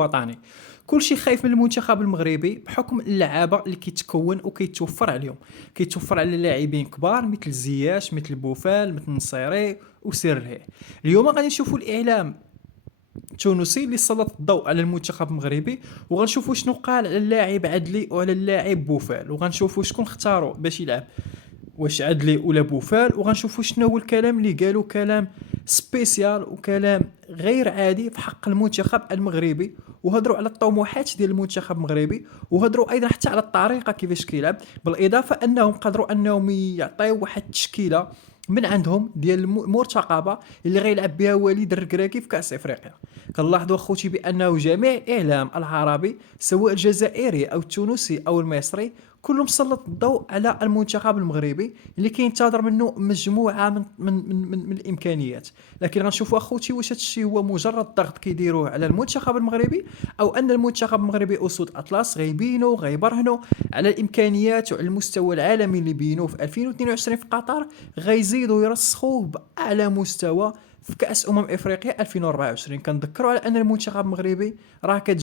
وطني. كلشي خايف من المنتخب المغربي بحكم اللعابه اللي كيتكون وكيتوفر عليهم. كيتوفر على لاعبين كبار مثل زياش، مثل بوفال، مثل نصيري وسيرليه. اليوم غادي نشوفوا الاعلام التونسي اللي سلط الضوء على المنتخب المغربي، وغنشوفوا شنو قال على اللاعب عدلي وعلى اللاعب بوفال، وغنشوفوا شكون اختاروا باش يلعب، واش عدلي ولا بوفال. وغنشوفوا شنو هو الكلام اللي قالوا، كلام سبيسيال وكلام غير عادي في حق المنتخب المغربي، وهضروا على الطموحات ديال المنتخب المغربي، وهضروا ايضا حتى على الطريقه كيفاش كيلعب، بالاضافه انهم قدروا انهم يعطيو واحد التشكيله من عندهم ديال المرتقبه اللي غيلعب بها وليد الركراكي في كاس افريقيا. كنلاحظوا اخوتي بانه جميع الاعلام العربي سواء الجزائري او التونسي او المصري كلهم سلط الضوء على المنتخب المغربي اللي كينتظر منه مجموعه من الامكانيات. لكن غنشوفوا اخوتي واش هادشي هو مجرد ضغط كيديروه على المنتخب المغربي، او ان المنتخب المغربي اسود اطلس غيبينوا غيبرهنوا على الامكانيات وعلى المستوى العالمي اللي بينوه في 2022 في قطر، غيزيدوا يرسخوه باعلى مستوى في كاس افريقيا 2024. كنذكروا على ان المنتخب المغربي راه